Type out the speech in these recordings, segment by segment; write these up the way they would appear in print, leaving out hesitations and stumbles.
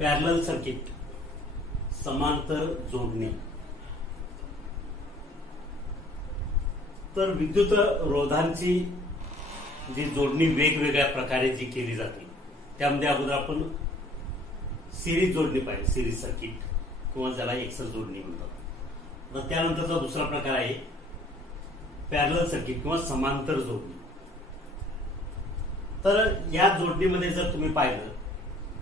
Parallel circuit, समांतर जोडणी. तर विद्युत रोधांची जी जोडणी वेगवेगळ्या प्रकारे जी केली जाते त्यामध्ये अगोदर आपण सिरीज जोडणी पाहिजे, सिरीज सर्किट किंवा ज्याला एकसर जोडणी म्हणतात. तर त्यानंतरचा दुसरा प्रकार आहे पॅरलल सर्किट किंवा समांतर जोडणी. तर या जोडणीमध्ये जर तुम्ही पाहिलं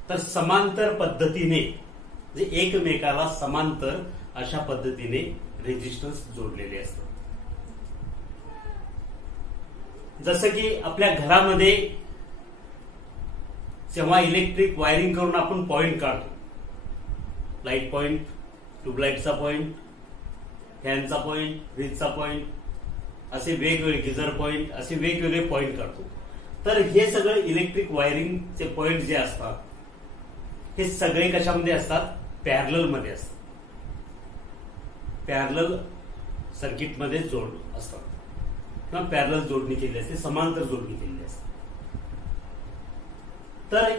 तर समांतर पद्धतीने म्हणजे एकमेकाला समांतर अशा पद्धतीने रेजिस्टन्स जोडलेले असतात. जसं की आपल्या घरामध्ये जेव्हा इलेक्ट्रिक वायरिंग करून आपण पॉइंट काढतो, लाईट पॉइंट, ट्यूबलाईटचा पॉइंट, फॅनचा पॉइंट, फ्रीजचा पॉइंट, असे वेगवेगळे गिझर पॉइंट, असे वेगवेगळे पॉइंट काढतो. तर हे सगळं इलेक्ट्रिक वायरिंगचे पॉइंट जे असतात हे सगळे कशामध्ये असतात? पॅरलल मध्ये असतात. पॅरलल सर्किटमध्ये जोड असतात किंवा पॅरलल जोडणी केली असते, समांतर जोडणी केलेली असते. तर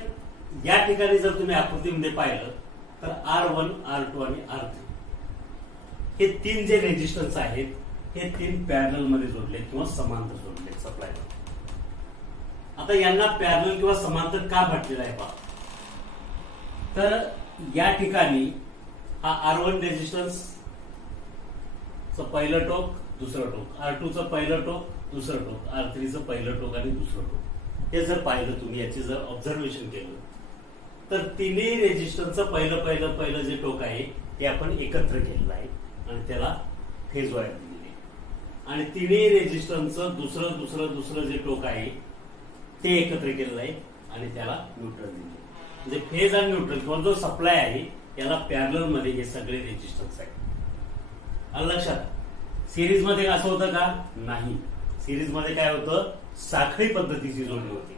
या ठिकाणी जर तुम्ही आकृतीमध्ये पाहिलं तर R1, R2 आणि R3 हे तीन जे रेजिस्टन्स आहेत हे तीन पॅरलल मध्ये जोडले किंवा समांतर जोडले सप्लाय. आता यांना पॅरलल किंवा समांतर का म्हटलेलं आहे पहा. तर या ठिकाणी हा R1 रेजिस्टन्स पहिलं टोक, दुसरं टोक, R2 चं पहिलं टोक, दुसरं टोक, R3 चं पहिलं टोक आणि दुसरं टोक. हे जर पाहिलं तुम्ही, याची जर ऑब्झर्वेशन केलं तर तिन्ही रेजिस्टन्सचं पहिलं जे टोक आहे ते आपण एकत्र केलेलं आहे आणि त्याला फेज वायर दिलेली आहे. आणि तिन्ही रेजिस्टन्सचं दुसरं जे टोक आहे ते एकत्र केलेलं आहे आणि त्याला न्यूट्रल दिले. म्हणजे फेज आणि न्यूट्रल किंवा जो सप्लाय आहे याला पॅरलल मध्ये हे सगळे रेजिस्टन्स आहेत. आलं लक्षात? सिरीज मध्ये असं होतं का? नाही. सिरीज मध्ये काय होतं? साखळी पद्धतीची जोडणी होती.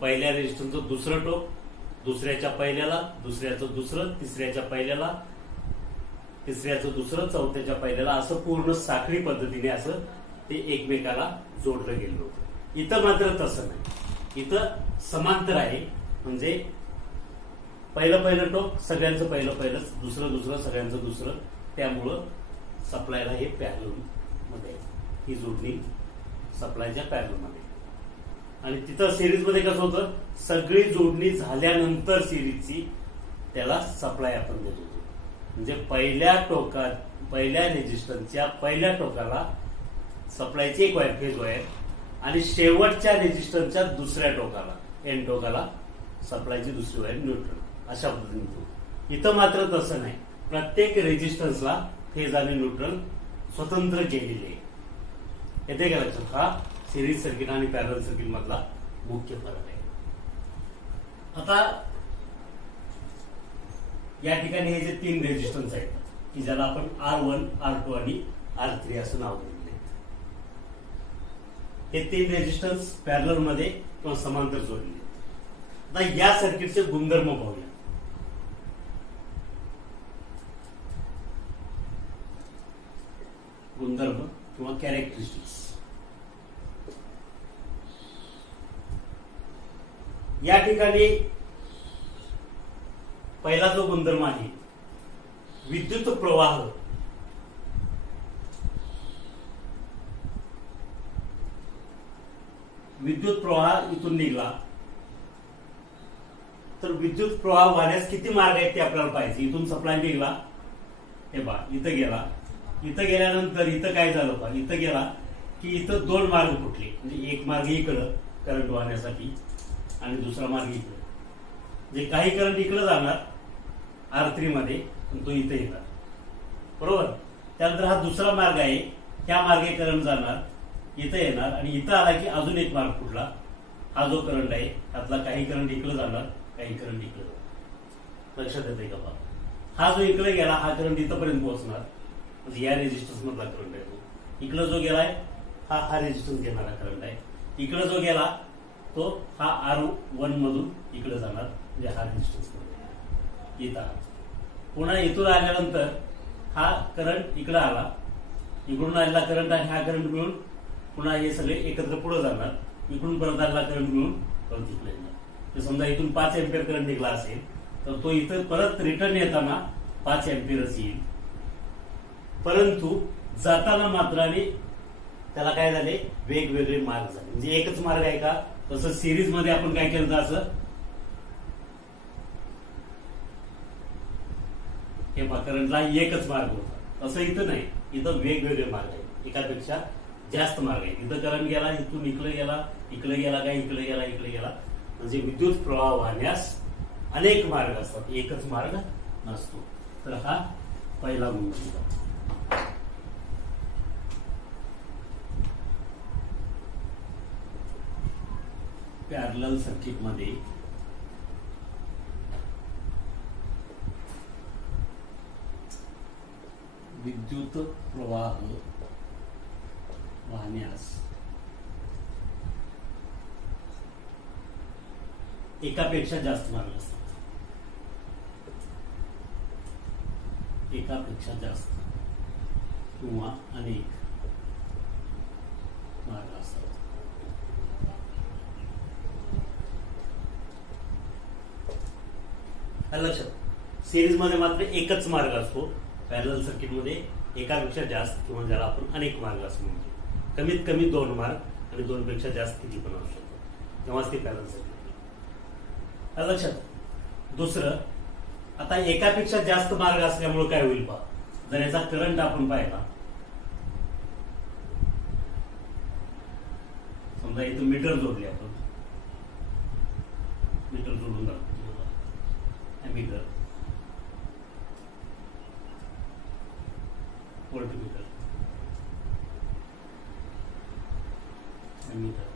पहिल्या रेजिस्टन्सचं दुसरं टोक दुसऱ्याच्या पहिल्याला, दुसऱ्याचं दुसरं, तिसऱ्याच्या पहिल्याला, तिसऱ्याचं दुसरं, चौथ्याच्या पहिल्याला, असं पूर्ण साखळी पद्धतीने असं ते एकमेकाला जोडलं गेलं होतं. इथं मात्र तसं नाही. इथं समांतर आहे. म्हणजे पहिलं टोक सगळ्यांचं पहिलं, दुसरं सगळ्यांचं दुसरं. त्यामुळं सप्लायला हे पॅरलल मध्ये ही जोडणी सप्लायच्या पॅरलल मध्ये. आणि तिथं सिरीज मध्ये कसं होतं? सगळी जोडणी झाल्यानंतर सिरीजची त्याला सप्लाय आपण देत होतो. म्हणजे पहिल्या रेजिस्टन्सच्या पहिल्या टोकाला सप्लायची एक वायर, फेज वायर, आणि शेवटच्या रेजिस्टन्सच्या दुसऱ्या टोकाला, एन टोकाला सप्लायची दुसरी वायर, न्यूट्रल. अशा पद्धतीने इथं मात्र तसं नाही. प्रत्येक रेजिस्टन्सला फेज आणि न्यूट्रल स्वतंत्र केलेले आहे. येते का लक्षात? हा सिरीज सर्किट आणि पॅरलल सर्किट मधला मुख्य फरक आहे. आता या ठिकाणी हे जे तीन रेजिस्टन्स आहेत की ज्याला आपण R1, R2 आणि R3 असं नाव दिलेलं आहे, हे तीन रेजिस्टन्स पॅरलल मध्ये किंवा समांतर जोडलेले. आता या सर्किटचे गुणधर्म पाहूया. गुणधर्म किंवा कॅरेक्टरिस्टिक्स. या ठिकाणी पहिला जो गुणधर्म आहे विद्युत प्रवाह. विद्युत प्रवाह इथून निघाला तर विद्युत प्रवाह वाहण्यास किती मार्ग आहेत ते आपल्याला पाहिजे. इथून सप्लाय निघाला, हे बा इथं गेला, इथं गेल्यानंतर इथं काय झालं पहा, इथं गेला की इथं दोन मार्ग फुटले. म्हणजे एक मार्ग इकडं करंट वाहण्यासाठी आणि दुसरा मार्ग इकडे. म्हणजे काही करंट इकडे जाणार R3 मध्ये, तो इथे येणार, बरोबर. त्यानंतर हा दुसरा मार्ग आहे, त्या मार्गे करंट जाणार, इथं येणार आणि इथं आला की अजून एक मार्ग फुटला. हा जो करंट आहे त्यातला काही करंट इकडे जाणार, काही करंट इकडे जाणार. लक्षात येते का पहा? हा जो इकडे गेला हा करंट इथंपर्यंत पोहोचणार, म्हणजे या रेजिस्टन्स मधला करंट आहे तो. इकडे जो गेलाय हा रेजिस्टन्स घेणारा करंट आहे. इकडे जो गेला तो हा R1 मधून इकडे जाणार, म्हणजे हा रेजिस्टन्स इथं. पुन्हा इथून आल्यानंतर हा करंट इकडे आला, इकडून आलेला करंट आणि हा करंट मिळून पुन्हा हे सगळे एकत्र पुढे जाणार. इकडून परत आलेला करंट मिळून परत इकडे येणार. तर समजा इथून 5 एम्पियर करंट निघाला असेल तर तो इथं परत रिटर्न येताना 5 अँपिअरच येईल, परंतु जाताना मात्राने त्याला काय झाले, वेगवेगळे मार्ग झाले. म्हणजे एकच मार्ग आहे का? तसं सिरीज मध्ये आपण काय केलं, असं हे करंटला एकच मार्ग होता. तसं इथं नाही, इथं वेगवेगळे मार्ग आहेत, एकापेक्षा जास्त मार्ग आहेत. इथं करंट गेला, इथून इकडे गेला, इकडे गेला, काय इकडे गेला, इकडे गेला. म्हणजे विद्युत प्रवाह वाहण्यास अनेक मार्ग असतात, एकच मार्ग नसतो. तर हा पहिला गुणधर्म. पॅरलल सर्किट मध्ये विद्युत प्रवाह वाहण्यास एकापेक्षा जास्त मार्ग असतात, एकापेक्षा जास्त किंवा अनेक मार्ग असतात. लक्षात, सिरीज मध्ये मात्र एकच मार्ग असतो. पॅरलल सर्किट मध्ये एकापेक्षा जास्त किंवा ज्याला आपण अनेक मार्ग असतो, म्हणजे कमीत कमी 2 मार्ग आणि 2 पेक्षा जास्त किती पण असू शकतो, तेव्हाच ते पॅरलल सर्किट. लक्षात. दुसरं, आता एकापेक्षा जास्त मार्ग असल्यामुळे काय होईल पहा. जर याचा करंट आपण पाहिला, समजा इथं मीटर जोडले आपण, मीटर जोडून दाखवतो, मीटर, व्होल्टमीटर, मीटर.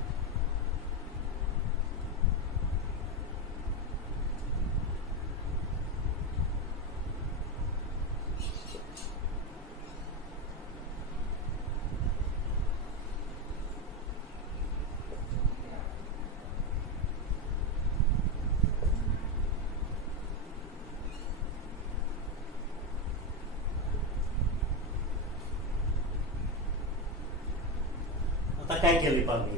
आता काय केले पाहू,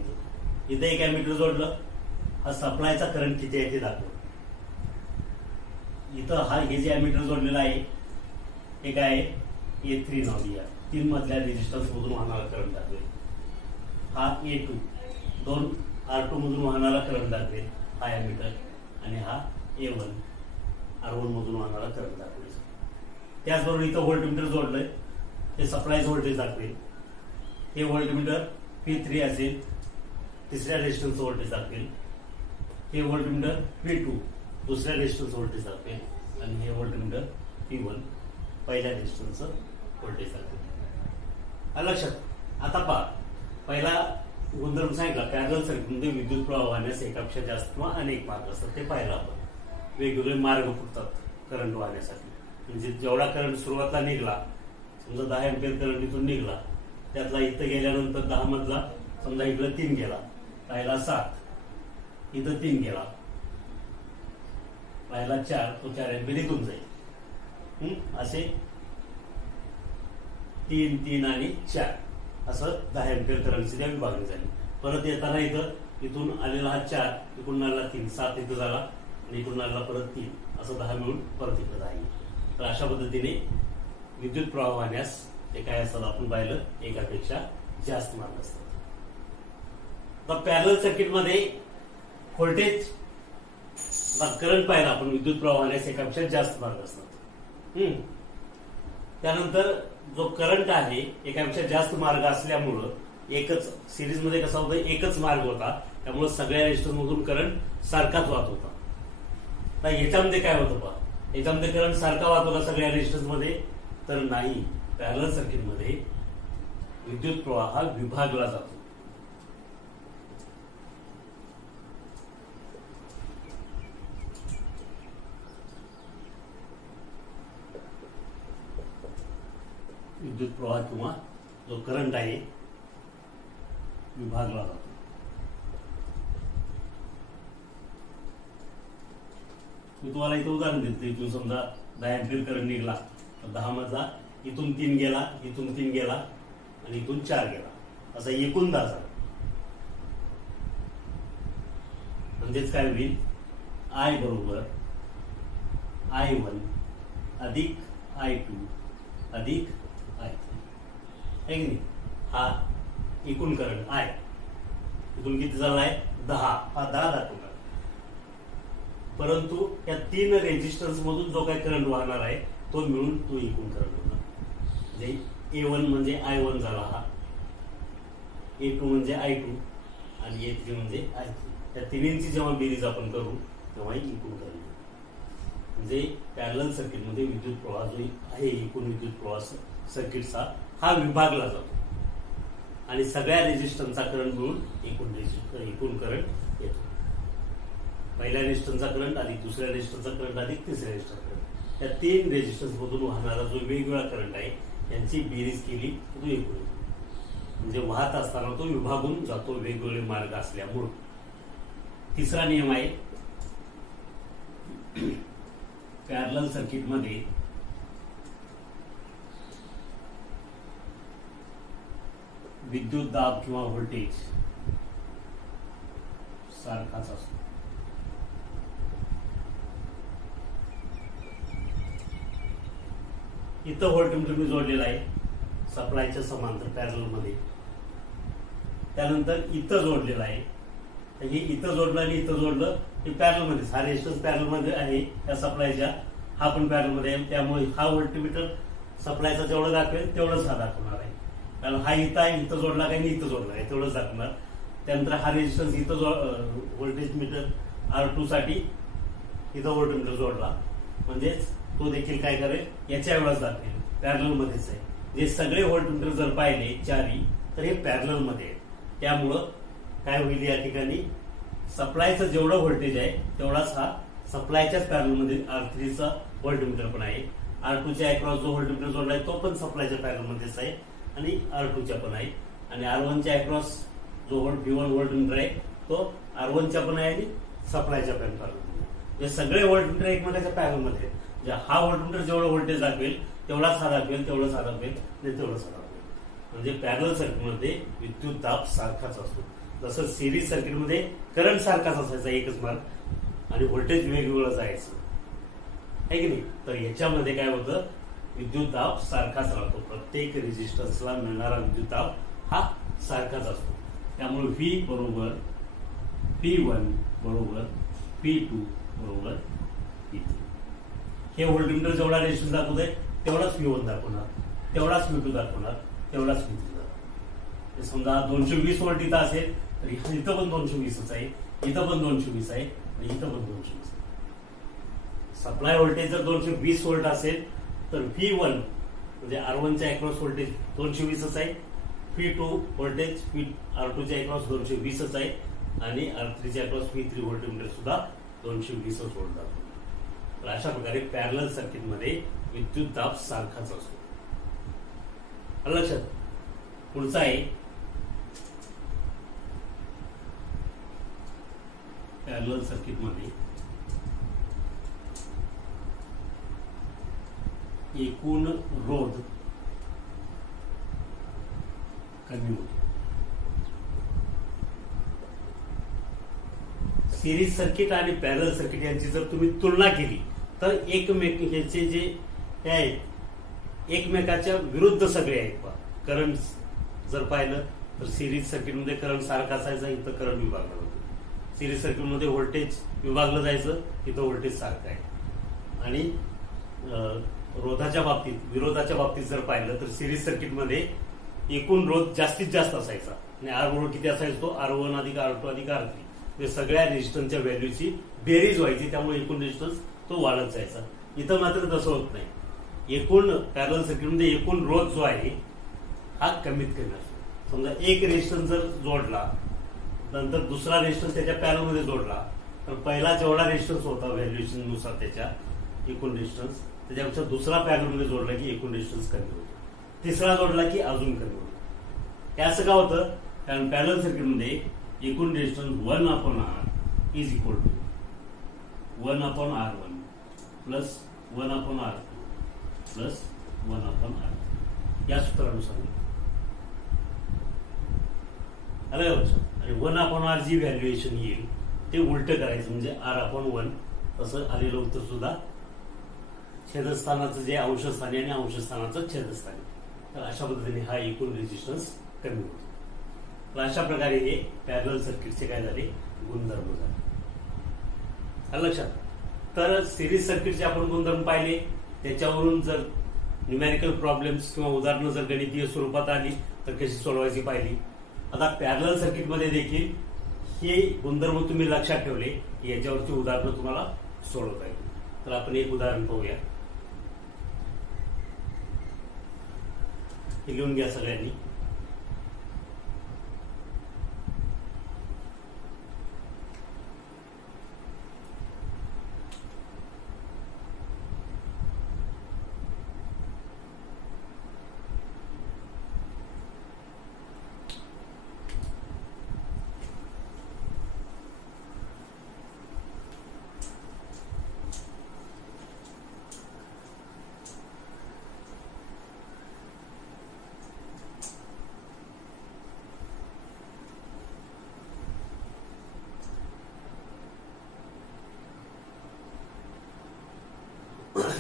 इथे एक अॅमीटर जोडलं, हा सप्लायचा करंट किती आहे ते दाखवलं. इथं हा हे जे अॅमीटर जोडलेलं आहे हे काय आहे, A3 नाव दिया, 3 मधल्या रेजिस्टन्स मधून वाहणारा करंट दाखवेल. हा A2, 2 R2 मधून वाहणारा करंट दाखवेल हा अॅमीटर, आणि हा A1 R1 मधून वाहणारा करंट दाखवेल. त्याचबरोबर इथं व्होल्टमीटर जोडलंय, ते सप्लायचं व्होल्टेज दाखवेल. हे व्होल्टमीटर P3 असेल, तिसऱ्या रेजिस्टन्सचं व्होल्टेज दाखवेल. हे व्होल्टमीटर P2 दुसऱ्या रेजिस्टन्सचं व्होल्टेज दाखवेल, आणि हे व्होल्टमीटर P1 पहिल्या रेजिस्टन्सचं व्होल्टेज दाखवेल. लक्षात. आता पहा, पहिला गुणधर्म सांगितला, पॅरलल सर्किटमध्ये विद्युत प्रवाह वाहण्यास एकापेक्षा जास्त किंवा अनेक मार्ग असतात. ते पाहिलं आपण, वेगवेगळे मार्ग फुटतात करंट वाहण्यासाठी. म्हणजे जेवढा करंट सुरुवातीला निघला, समजा 10 अँपिअर करंट इथून निघला, त्यातला इथं गेल्यानंतर 10 मधला समजा इकडे 3 गेला, राहिला 7, इथं 3 गेला, राहिला 4, तो 4 अँपिअर इथून जाईल. असे 3, 3 आणि 4 असं 10 अँपिअर करंटची त्या विभागणी झाली. परत येताना इथून आलेला हा 4, इकडून आलेला 3, 7 इथं झाला, आणि इकडून आलेला परत 3, असं 10 मिळून परत इकडे जाईल. तर अशा पद्धतीने विद्युत प्रवाह वाहण्यास ते काय असतात आपण पाहिलं, एकापेक्षा जास्त मार्ग असतात. तर पॅरलल सर्किटमध्ये व्होल्टेज करंट पाहिला आपण, विद्युत प्रवाह वाहण्यास एकापेक्षा जास्त मार्ग असतात. त्यानंतर जो करंट आहे एकापेक्षा जास्त मार्ग असल्यामुळं एकच सिरीज मध्ये कसा होता, एकच मार्ग होता, त्यामुळे सगळ्या रेजिस्टन्स मधून करंट सारखाच वाहत होता. तर याच्यामध्ये काय होतं पहा, याच्यामध्ये करंट सारखा वाहत होता सगळ्या रेजिस्टन्स मध्ये, तर नाही. पॅरलल सर्किट मध्ये विद्युत प्रवाह हा विभागला जातो. विद्युत प्रवाह किंवा जो करंट आहे विभागला जातो. मी तुम्हाला इथं उदाहरण देतो. इथून समजा 10 अँपिअर करंट निघला, तर 10 मधला इथून 3 गेला, इथून 3 गेला, आणि इथून 4 गेला, असा एकूण 10 झाला. म्हणजेच काय होईल, I बरोबर I1 अधिक I2 अधिक I3 आहे की नाही. हा एकूण करंट I इथून किती झाला आहे 10, हा 10 दाखवणार. परंतु या 3 रेजिस्टन्स मधून जो काही करंट वाहणार आहे तो मिळून तो एकूण करंट होणार. म्हणजे A1 म्हणजे I1 झाला, हा A2 म्हणजे I2 आणि A3 म्हणजे I3. त्या तिन्हींची जेव्हा बेरीज आपण करू तेव्हा एकूण करंट. म्हणजे पॅरलल सर्किट मध्ये विद्युत प्रवाह जो आहे एकूण विद्युत प्रवाह सर्किटचा हा विभागला जातो आणि सगळ्या रेजिस्टन्सचा करंट मिळून एकूण करंट येतो. पहिल्या रेजिस्टन्सचा करंट अधिक दुसऱ्या रेजिस्टन्सचा करंट अधिक तिसऱ्या रेजिस्टन्सचा करंट, या 3 रेजिस्टन्स मधून वाहणारा जो वेगवेगळा करंट आहे यांची बेरीज केली तो एकूण येतो. म्हणजे वाहत असताना तो विभागून जातो वेगवेगळे मार्ग असल्यामुळे. तिसरा नियम आहे पॅरलल सर्किट मध्ये विद्युत दाब किंवा व्होल्टेज सारखाच असतो. इथं व्होल्टमीटर मी जोडलेला आहे सप्लायच्या समांतर पॅरलल मध्ये. त्यानंतर इथं जोडलेला आहे. हे इथं जोडलं आणि इथं जोडलं हे पॅरल मध्ये. हा रेजिस्टन्स पॅरल मध्ये आहे त्या सप्लायच्या, हा पण पॅरल मध्ये आहे. त्यामुळे हा व्होल्टमीटर सप्लायचा जेवढं दाखवेल तेवढंच हा दाखवणार आहे. कारण हा इथं आहे, इथं जोडला काय इथं जोडला आहे तेवढंच दाखवणार. त्यानंतर हा रेजिस्टन्स इथं व्होल्टेज मीटर R2 साठी इथं व्होल्टमीटर जोडला म्हणजेच तो देखील काय करेल याच्या एवढाच दाखवेल, पॅरलल मध्येच आहे. जे सगळे व्होल्टमीटर जर पाहिले चारही तर हे पॅरलल मध्ये आहे. त्यामुळं काय होईल या ठिकाणी सप्लायचं जेवढं व्होल्टेज आहे तेवढाच हा सप्लायच्याच पॅरलल मध्ये R3चा व्होल्टमीटर पण आहे. R2च्या अक्रॉस जो व्होल्टमीटर जोडला आहे तो पण सप्लायच्या पॅरलल मध्येच आहे आणि R2च्या पण आहे. आणि R1च्या अक्रॉस जो V1 व्होल्टमीटर आहे तो R1च्या पण आहे आणि सप्लायच्या पण पॅरलल मध्ये. म्हणजे सगळे व्होल्टमीटर एकमेकाच्या पॅरलल मध्ये आहेत. हा व्होल्टमीटर जेवढं व्होल्टेज दाखवेल तेवढाच हा दाखवेल, तेवढंच हा दाखवेल आणि तेवढंच हा दाखवेल. म्हणजे पॅरलल सर्किटमध्ये विद्युत दाब सारखाच असतो. जसं सिरीज सर्किटमध्ये करंट सारखाच असायचा एकच मार्ग आणि व्होल्टेज वेगवेगळं जायचं आहे की नाही. तर याच्यामध्ये काय होतं विद्युत दाब सारखाच राहतो. प्रत्येक रेजिस्टन्सला मिळणारा विद्युत दाब हा सारखाच असतो. त्यामुळे V बरोबर P1 बरोबर P2 बरोबर P3. हे व्होल्टमीटर जेवढा रेजिस्टन्स दाखवतोय तेवढाच V1 दाखवणार, तेवढाच V2 दाखवणार, तेवढाच V3 दाखवणार. समजा 220 व्होल्ट इथं असेल तर इथं पण 220च आहे, इथं पण 220 आहे आणि इथं पण 220 आहे. सप्लाय व्होल्टेज जर 220 व्होल्ट असेल तर V1 म्हणजे R1च्या अक्रॉस व्होल्टेज 220च आहे, V2 व्होल्टेज R2च्या अक्रॉस 220च आहे आणि R3च्या अक्रॉस V3 व्होल्टमीटर सुद्धा 220 व्होल्ट दाखवतो. तर अशा प्रकारे पॅरलल सर्किट मध्ये विद्युत दाब सारखाच असतो. लक्षात. पुढचा आहे पॅरलल सर्किट मध्ये एकूण रोध कमी होतो. सिरीज सर्किट आणि पॅरलल सर्किट यांची जर तुम्ही तुलना केली तर एकमेकांचे जे आहेत एकमेकाच्या विरुद्ध सगळे आहेत. करंट जर पाहिलं तर सिरीज सर्किटमध्ये करंट सारखा असायचा, इथं करंट विभागला होतो. सिरीज सर्किटमध्ये व्होल्टेज विभागलं जायचं, इथं व्होल्टेज सारखं आहे. आणि रोधाच्या बाबतीत विरोधाच्या बाबतीत जर पाहिलं तर सिरीज सर्किटमध्ये एकूण रोध जास्तीत जास्त असायचा आणि R रोध किती असायचा तो R1 अधिक R2 अधिक R3. सगळ्या रेजिस्टन्सच्या व्हॅल्यूची बेरीज व्हायची, त्यामुळे एकूण रेजिस्टन्स तो वाढत जायचा. इथं मात्र तसं होत नाही. एकूण पॅरलल सर्किटमध्ये एकूण रोध जो आहे हा कमीत कमी असतो. समजा एक रेजिस्टन्स जर जोडला नंतर दुसरा रेजिस्टन्स त्याच्या पॅरलल मध्ये जोडला तर पहिला जेवढा रेजिस्टन्स होता व्हॅल्युएशन नुसार त्याच्या एकूण रेजिस्टन्स त्याच्यापेक्षा दुसरा पॅरलल मध्ये जोडला की एकूण रेजिस्टन्स कमी होतो, तिसरा जोडला की अजून कमी होतो. हे असं का होतं? कारण पॅरलल सर्किटमध्ये एकूण resistance 1/R is equal to 1/R1 plus 1/R2 plus 1/R3 या सूत्रानुसार आलं लक्षात. आणि 1/R जी व्हॅल्युएशन येईल ते उलट करायचं म्हणजे R/1 तसं आलेलं उत्तर सुद्धा छेदस्थानाचं जे अंशस्थानी आणि अंशस्थानाचं छेदस्थानी, तर अशा पद्धतीने हा एकूण रेजिस्टन्स कमी होतो. तर अशा प्रकारे हे पॅरलल सर्किटचे काय झाले, गुणधर्म झाले. आलं लक्षात. तर सिरीज सर्किटचे आपण गुणधर्म पाहिले, त्याच्यावरून जर न्यूमेरिकल प्रॉब्लेम्स किंवा उदाहरणं जर गणितीय स्वरूपात आली तर कशी सोडवायची पाहिली. आता पॅरलल सर्किटमध्ये देखील हे गुणधर्म तुम्ही लक्षात ठेवले, याच्यावरची उदाहरणं तुम्हाला सोडवता येईल. तर आपण एक उदाहरण पाहूया. हे लिहून घ्या सगळ्यांनी.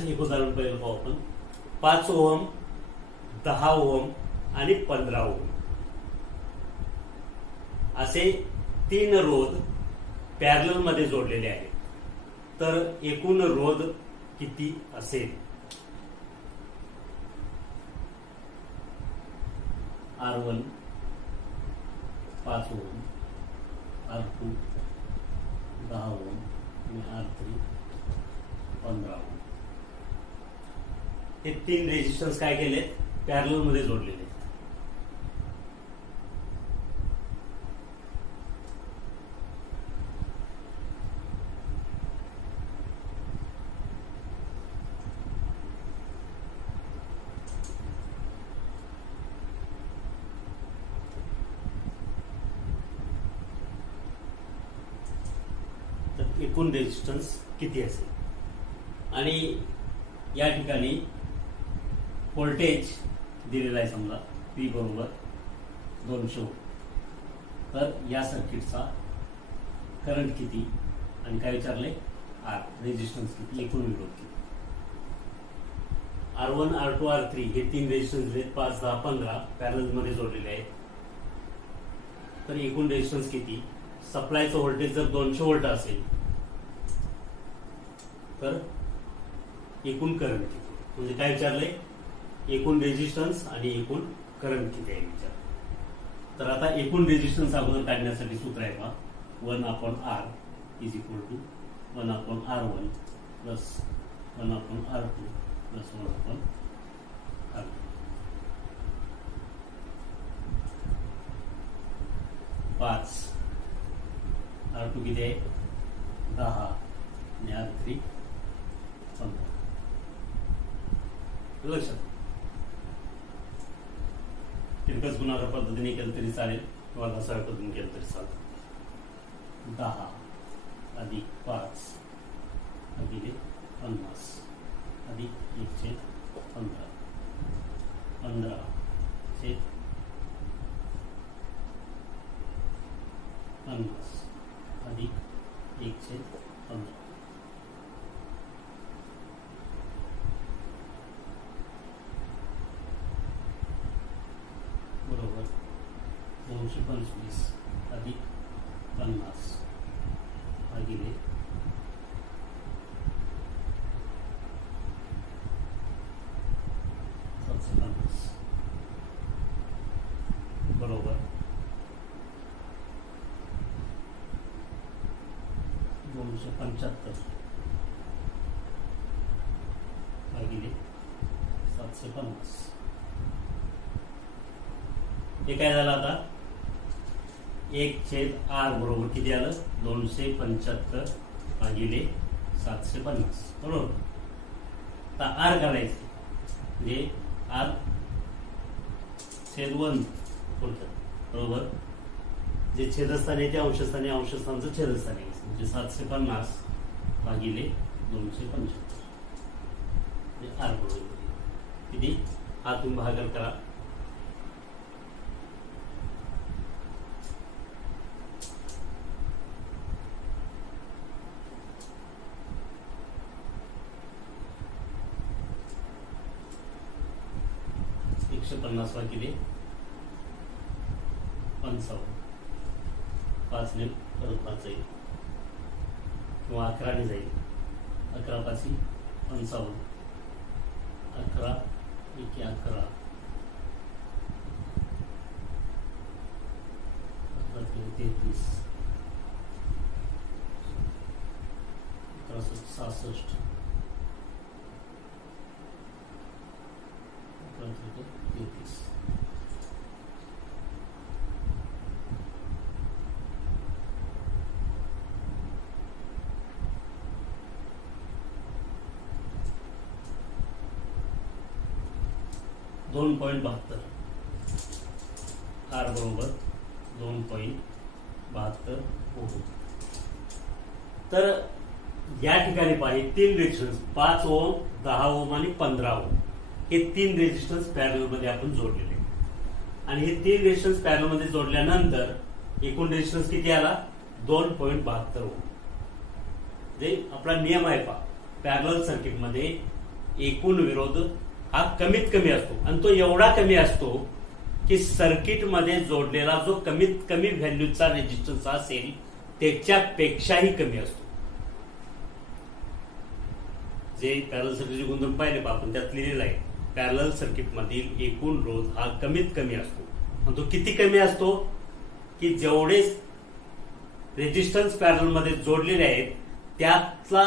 एक उदाहरण पहिलं पाहू आपण. 5 ओहम, 10 ओहम आणि 15 ओहम असे 3 रोध पॅरलल मध्ये जोडलेले आहेत. तर एकूण रोध किती असेल? R1 5 ओहम, R2 10 ओहम आणि R3 15 ओहम. हे 3 रेजिस्टन्स काय केले, पॅरलल मध्ये जोडलेले. तर एकूण रेजिस्टन्स किती असेल? आणि या ठिकाणी व्होल्टेज दिलेला आहे, समजा P बरोबर 200. तर या सर्किटचा करंट किती आणि काय विचारले, R रेजिस्टन्स किती, एकूण विरोध किती. R1 R2 R3 हे 3 रेजिस्टन्स आहेत, 5 10 15 पॅरलल मध्ये जोडलेले आहेत. तर एकूण रेजिस्टन्स किती? सप्लायचं व्होल्टेज जर 200 व्होल्ट असेल तर एकूण करंट किती, म्हणजे काय विचारलंय, एकूण रेजिस्टन्स आणि एकूण करंट किती आहे विचार. तर आता एकूण रेजिस्टन्स अगोदर काढण्यासाठी सूत्र आहे का, 1/R is equal to 1/R1 plus 1/R2 plus 1/R3. 5 R2 किती आहे, 10 आणि R3 15. लक्षात. तिरकस गुणाकार पद्धतीने केलं तरी चालेल किंवा घसाळ पद्धतीने केलं तरी चालेल. 10 अधिक 5 भागिले 50 अधिक 1/15 15/50 अधिक 1/15. बरोबर 225 अधिक 50 भागिले 750 बरोबर 275 भागिले 750. हे काय झालं आता, 1/R बरोबर किती आलं, 275 भागिले 750 बरोबर. आता R करायचं म्हणजे R/1 बरोबर. जे छेदस्थानी ते अंशस्थानी, अंशस्थानचं छेदस्थानी म्हणजे 750 भागिले 275 म्हणजे R बरोबर किती, हा तुम्ही भागाकार करा. 50 भागिले 55, 5 ने परत 5 जाईल किंवा 11 ने जाईल, 11 5 55, 11 1 11, 33, 66, 33. .72 R बरोबर 2.72 ओम. तर या ठिकाणी पाहिजे 3 रेजिस्टन्स 5 ओम, 10 ओम आणि 15 ओम हे 3 रेजिस्टन्स पॅरलल मध्ये आपण जोडलेले आणि हे 3 रेजिस्टन्स पॅरलल मध्ये जोडल्यानंतर एकूण रेजिस्टन्स किती आला 2.72 ओम. जे आपला नियम आहे पॅरलल सर्किट मध्ये एकूण विरोध हा कमीत कमी असतो आणि तो एवढा कमी असतो की सर्किट मध्ये जोडलेला जो कमीत कमी व्हॅल्यूचा रेजिस्टन्स असेल त्याच्यापेक्षाही कमी असतो. जे पॅरलल सर्किटचे गुणधर्म पाहिले आपण त्यात लिहिलेला आहे पॅरलल सर्किट मधील एकूण रोध हा कमीत कमी असतो. आणि तो किती कमी असतो की जेवढे रेजिस्टन्स पॅरलल मध्ये जोडलेले आहेत त्यातला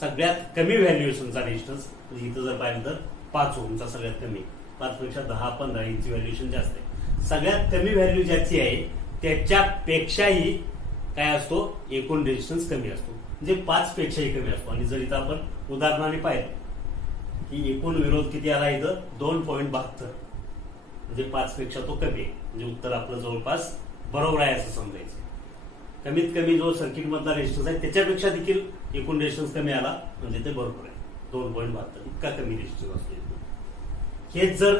सगळ्यात कमी व्हॅल्युएशनचा रेजिस्टन्स इथं जर पाहिलं तर 5 ओमचा सगळ्यात कमी, 5 पेक्षा 10 15 यांची व्हॅल्युएशन जास्त आहे. सगळ्यात कमी व्हॅल्यू ज्याची आहे त्याच्यापेक्षाही काय असतो एकूण रेजिस्टन्स कमी असतो म्हणजे 5 पेक्षाही कमी असतो. आणि जर इथं आपण उदाहरणाने पाहिलं की एकूण विरोध किती आला इथं 2.72 म्हणजे 5 पेक्षा तो कमी आहे म्हणजे उत्तर आपलं जवळपास बरोबर आहे असं समजायचं. कमीत कमी जो सर्किट मधला रेजिस्टन्स आहे त्याच्यापेक्षा देखील एकूण रेजिस्टन्स कमी आला म्हणजे ते बरोबर आहे 2.72 इतका कमी रेजिस्टन्स असतो. हेच जर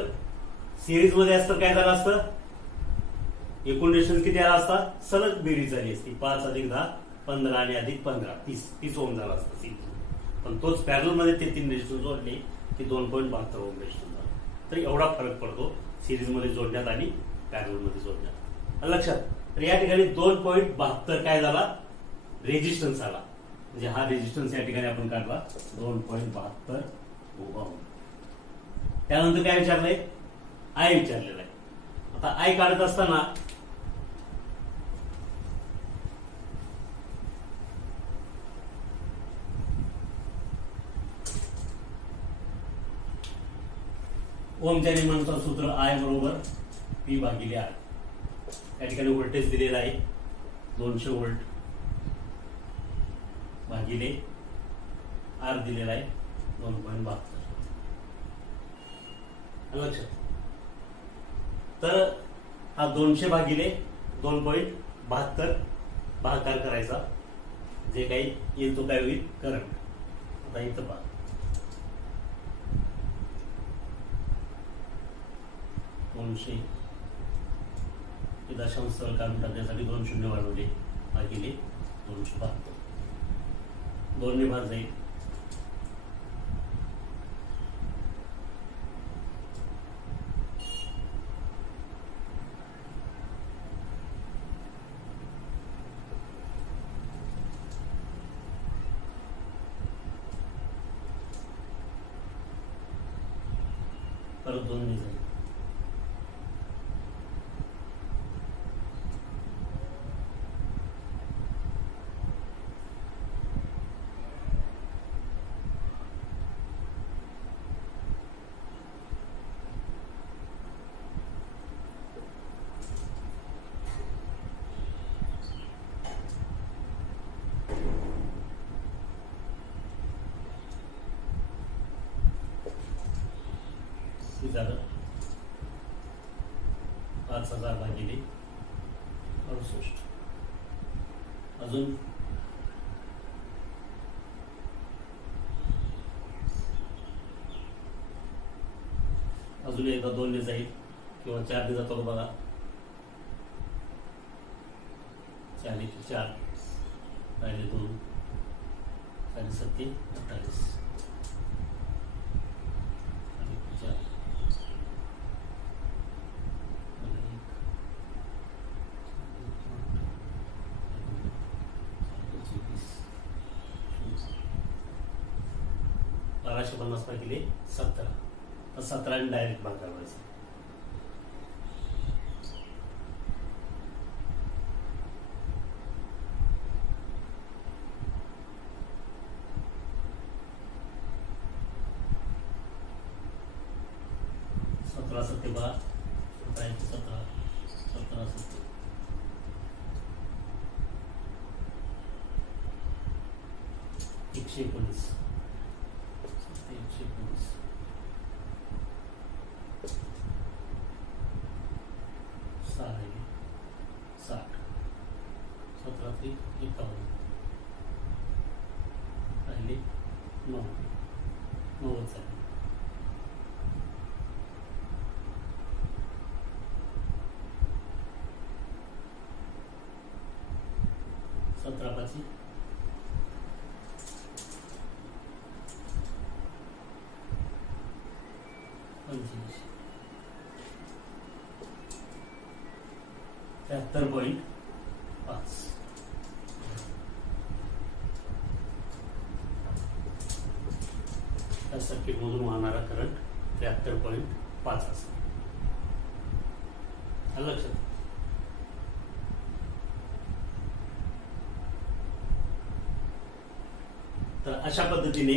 सिरीज मध्ये असतं काय झालं असतं एकूण रेजिस्टन्स किती आला असता सलग बेरीज झाली असती 5 अधिक 10 15 आणि अधिक 15 30 ओम झाला असता सिरीज. पण तोच पॅरलल मध्ये ते 3 रेजिस्टन्स जोडले की 2.72 ओम रेजिस्टन्स झाला. तर एवढा फरक पडतो सिरीज मध्ये जोडण्यात आणि पॅरलल मध्ये जोडण्यात. लक्षात तर या ठिकाणी 2.72 काय झाला रेजिस्टन्स आला म्हणजे हा रेजिस्टन्स या ठिकाणी आपण काढला 2.72 ओम. त्यानंतर काय विचारलंय आय विचारलेला आहे. आता आय काढत असताना ओमच्या नियमानुसार सूत्र आय बरोबर पी भागिले आर. या ठिकाणी व्होल्टेज दिलेला आहे 200 व्होल्ट भागिले आर दिलेला आहे 2.72. लक्षात तर हा 200 भागिले 2.72 भागाकार करायचा जे काही येईल तो काय होईल करंट. आता इथं पहा 200 दशांश स्थळ काढून टाकण्यासाठी 2 शून्य वाढवले भागिले 272 2 ने भाग जाईल परत 2 ने जाईल झालं 5000 भागिले 68. अजून एकदा 2 ने जाईल किंवा 4 ने जातो बघा 4 ने 4 राहिले 2 4 7 48 1250 भागिले 17, तर 17 ने डायरेक्ट भाग करायचा. सतरा 17 12, 17 17 17 119, 119 6 60, 17 3 51 राहिले 9 90 झाले. सतरा 5 85, 73.5. त्या सर्किट मधून वाहणारा करंट 73.5 असेल. आलं लक्षात. तर अशा पद्धतीने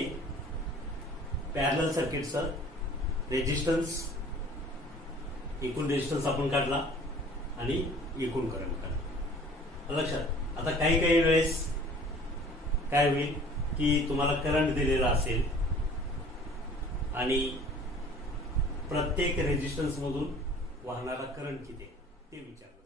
पॅरलल सर्किटचं रेजिस्टन्स, एकूण रेजिस्टन्स आपण काढला आणि एकूण करंट काढला. लक्षात. आता काही वेळेस काय होईल की तुम्हाला करंट दिलेला असेल आणि प्रत्येक रेजिस्टन्स मधून वाहणारा करंट किती ते विचार.